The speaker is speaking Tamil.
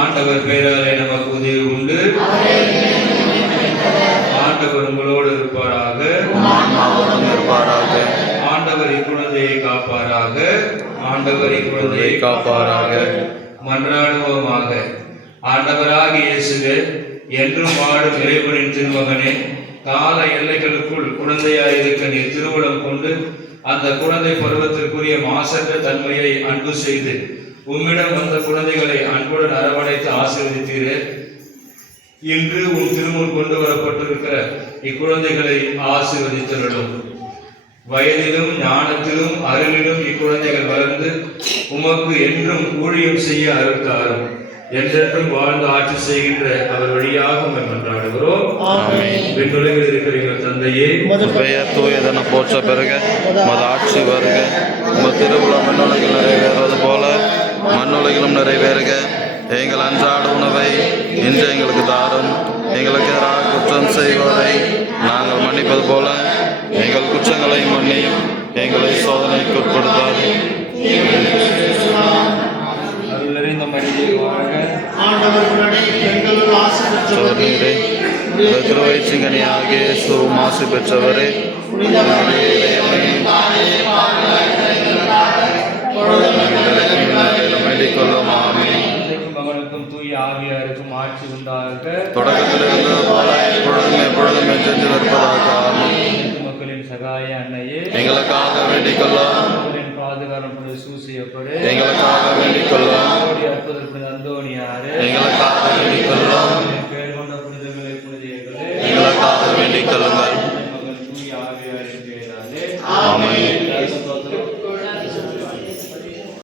ஆண்டவர் பேராலே நமக்கு உதவி உண்டு. ஆண்டவர் உங்களோடு இருப்பாராக. ஆண்டவர் இக்குழந்தையை காப்பாராக. ஆண்டவர் இக்குழந்தையை காப்பாராக. மன்றாடுவோமாக. ஆண்டவராகிய இயேசுவே, என்றும் வாழும் இறைவனின் திருமகனே, கால எல்லைகளுக்குள் குழந்தையாயிருக்க நீர் திருவுளம் கொண்டு அந்த குழந்தை பருவத்திற்குரிய மாசற்ற தன்மையை அன்பு செய்து உம்மிடம் வந்த குழந்தைகளை அன்புடன் அரவணைத்து ஆசீர்வதித்தீரே. இன்று உன் திருமுன் கொண்டு வரப்பட்டிருக்கிற இக்குழந்தைகளை ஆசீர்வதித்தருளும். வயதிலும் ஞானத்திலும் அருளிலும் இக்குழந்தைகள் வளர்ந்து உமக்கு என்றும் ஊழியம் செய்ய அருள்தாரும். என்றென்றும் வாழ்ந்து ஆட்சி செய்கின்ற அவர் வழியாக உம்மை மன்றாடுகிறோம். விண்ணுலகில் இருக்கிற எங்கள் தந்தையே, பெயர் தூயதென போற்ற பெறுக. உமது ஆட்சி வருக. உமது திருவுளம் விண்ணுலகில் நிறைவேறுவது போல மண்ணுலகிலும் நிறைவேறுக. எங்கள் அன்றாட உணவை இன்று எங்களுக்கு தாரும். எங்களுக்கு எதிராக குற்றம் செய்வதை நாங்கள் மன்னிப்பது போல எங்கள் குற்றங்களை மன்னியும். எங்களை சோதனைக்கு உட்படுத்தாது. திருவயிற்றுங்கனியாகிய இயேசு மாசு பெற்றவரே, மகனுக்கும் தூய ஆவியாருக்கும் ஆட்சி உண்டாக. தொடக்கத்தில் இருந்தது போல எப்பொழுதும் எப்பொழுதும் சென்று நிற்பதாக. மக்களின் சகாய அன்னையே, எங்களுக்காக வேண்டிக் கொள்ளும். பாதுகாரம் சூசியப்படு எங்களுக்காக வேண்டிக் கொள்ளும். அந்தோணியாரு எங்களுக்காக வேண்டிக் கொள்ளும். பேர் கொண்ட புனிதர்களை புனிதர்களே, எங்களுக்காக வேண்டிக் கொள்ளுங்கள்.